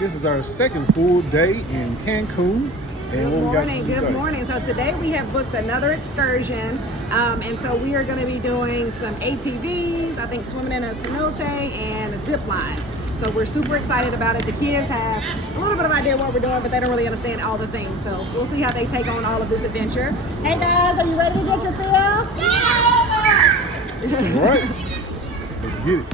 this is our second full day in Cancun. And Good morning. So today we have booked another excursion. And so we are going to be doing some ATVs, I think swimming in a cenote and a zip line. So we're super excited about it. The kids have a little bit of idea what we're doing, but they don't really understand all the things. So we'll see how they take on all of this adventure. Hey guys, are you ready to get your fill? Yeah! All right, let's get it.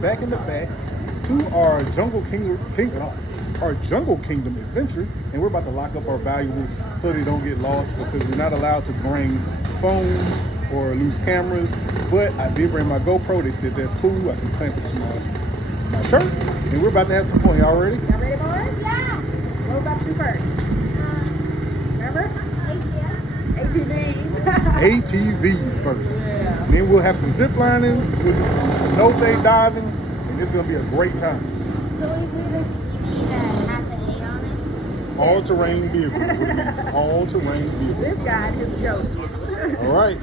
Back in the back to our Jungle Kingdom adventure, and we're about to lock up our valuables so they don't get lost, because we're not allowed to bring phone or loose cameras. But I did bring my GoPro. They said that's cool. I can clamp it to my shirt, and we're about to have some fun. Y'all ready? Y'all ready, boys? Yeah. What we're about to do first? Remember? ATVs. ATVs first. Yeah. And then we'll have some ziplining, we'll do some cenote diving, and it's gonna be a great time. So is it a TV that has an A on it? All-terrain vehicles. All-terrain vehicles. This guy is jokes. All right.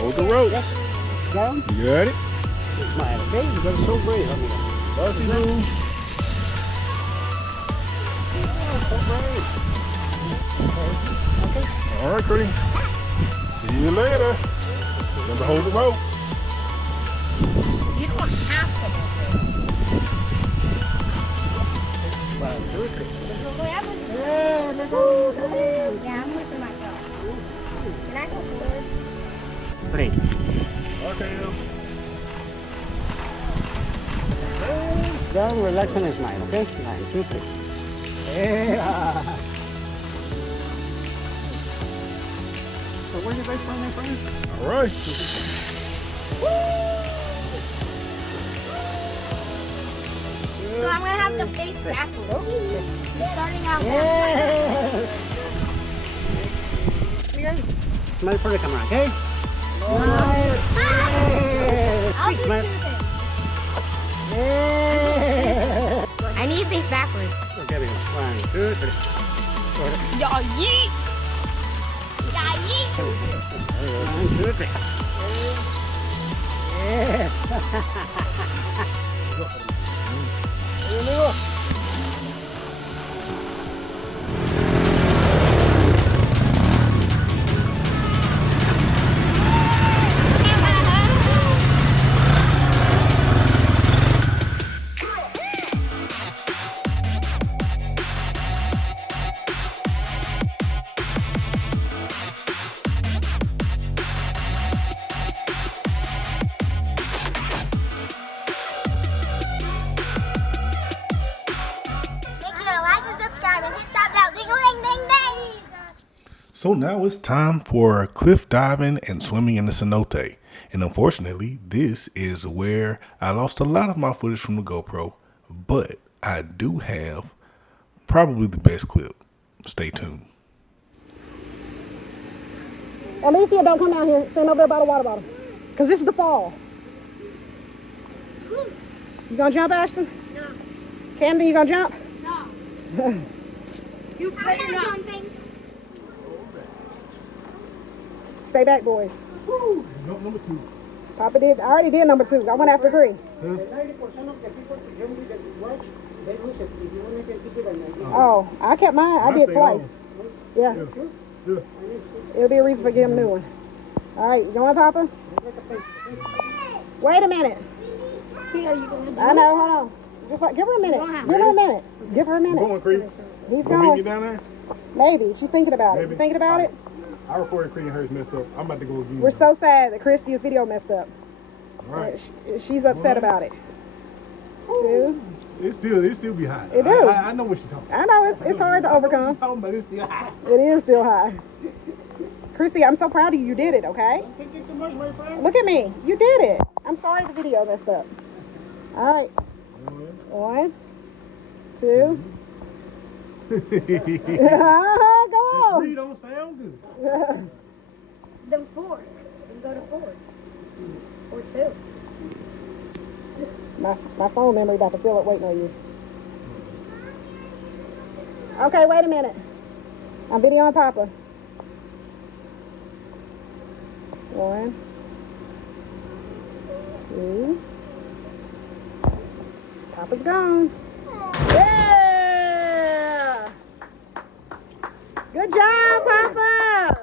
Hold the rope. Down? You got it? Smile, okay? You got it so brave. Let me know. That's you. Oh, so brave. Okay. All right, Cody. See you later. Remember, hold the rope. You don't have to do One, two, three. Yeah, let's go. Yeah, I'm pushing myself. Can I go forward? Three. Okay. Down, relax and smile, okay? 1, 2, 3. Yeah. So where are you guys from, my friend? All right. So I'm gonna have to face backwards. Starting out Smile for the camera, okay? I'll do Smile. I need to face backwards. Okay, 1, 2, 3. Yeah, yeet! Yeah, yeet! 1, 2, 3. So now it's time for cliff diving and swimming in the cenote. And unfortunately, this is where I lost a lot of my footage from the GoPro, but I do have probably the best clip. Stay tuned. Alicia, don't come down here. Stand over there by the water bottle. Because this is the fall. You gonna jump, Ashton? No. Camden, you gonna jump? No. You better not. Stay back, boys. Nope, number 2. Papa did. I already did number 2. I went after 3. 90% of the people to jump with the watch, they lose it. If you want to keep it at 90. Oh, I kept mine. I did twice. Yeah. Yeah. It'll be a reason for getting him a new one. All right, you going, Papa? Wait a minute. Are you going to do I know, hold on. Just like, give her a minute. Give her a minute. Give her a minute. Going, Cree? He's Gonna meet going. you down there? Maybe. She's thinking about it. Maybe. You thinking about it? I recorded Cree and hers messed up. I'm about to go again. We're so sad that Christy's video messed up. All right. She's upset about it. 2. It still be high. It do. I know what she's talking about. I know it's hard to overcome. But it's still high. It is still high. Christy, I'm so proud of you. You did it, okay? Take it too much, my friend. Look at me. You did it. I'm sorry the video messed up. All right. 1, 2. Go on. 3 don't sound good. Then 4. Then go to 4. Or 2. My phone memory about to fill it waiting on you. Okay, wait a minute. I'm videoing Papa. 1, 2. Papa's gone. Yeah! Good job, Papa!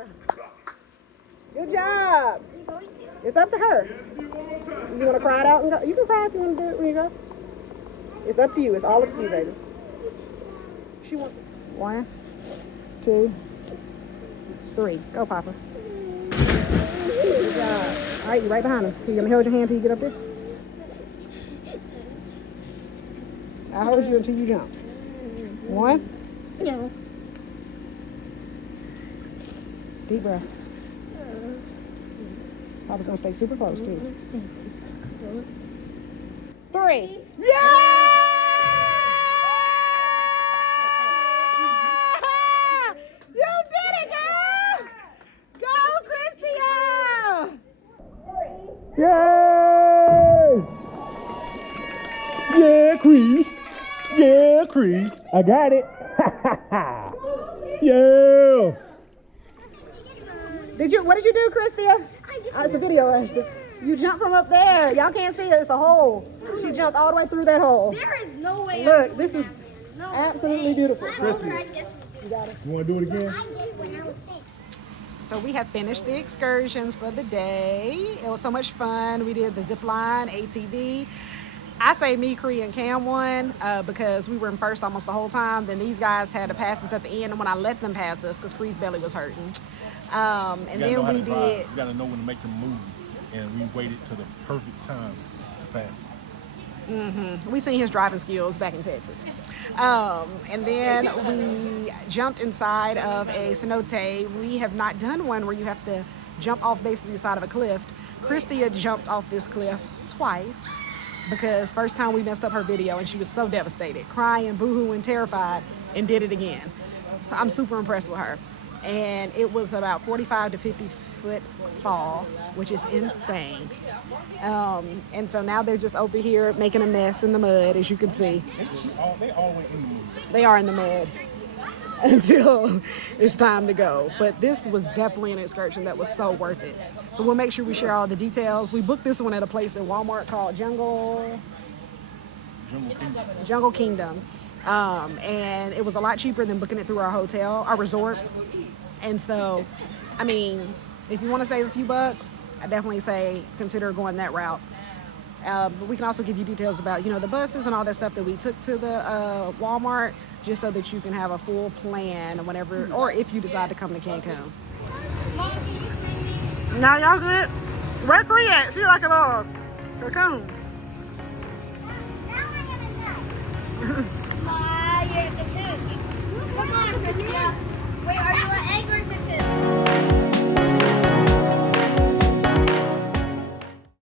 Good job. It's up to her. You want to cry it out and go? You can cry if you want to do it when you go. It's up to you. It's all up to you, baby. She wants 1, 2, 3. Go, Papa. Good job. All right, you're right behind him. You gonna hold your hand till you get up there? I'll hold you until you jump. 1. No. Deep breath. Papa's gonna stay super close too. 3. Yeah! You did it, girl! Go, Christia! Yay! Yeah, Cree. Yeah, Cree. I got it. Yeah. What did you do, Christia? It's a video, Ashton. You jumped from up there. Y'all can't see it. It's a hole. She jumped all the way through that hole. There is no way. Look, this is absolutely beautiful. Christy, You got it. you want to do it again? So we have finished the excursions for the day. It was so much fun. We did the zipline, ATV. I say me, Cree, and Cam won because we were in first almost the whole time. Then these guys had to pass us at the end, and when I let them pass us, because Cree's belly was hurting. And then we did. You got to know when to make them move, and we waited to the perfect time to pass. We seen his driving skills back in Texas. And then we jumped inside of a cenote. We have not done one where you have to jump off basically the side of a cliff. Christia jumped off this cliff twice because first time we messed up her video and she was so devastated, crying, boohooing, terrified, and did it again. So I'm super impressed with her. And it was about 45 to 50 foot fall, which is insane. And so now they're just over here making a mess in the mud, as you can see. They always in the mud. They are in the mud until it's time to go. But this was definitely an excursion that was so worth it. So we'll make sure we share all the details. We booked this one at a place in Walmart called Jungle Kingdom. And it was a lot cheaper than booking it through our resort. And so, I mean, if you want to save a few bucks, I definitely say consider going that route. But we can also give you details about, the buses and all that stuff that we took to the Walmart, just so that you can have a full plan whenever, or if you decide to come to Cancun. Now y'all good? Where's Cree at? She like a little cocoon. You're a cocoon. Come on, Christia. Wait, are you an egg or a cocoon?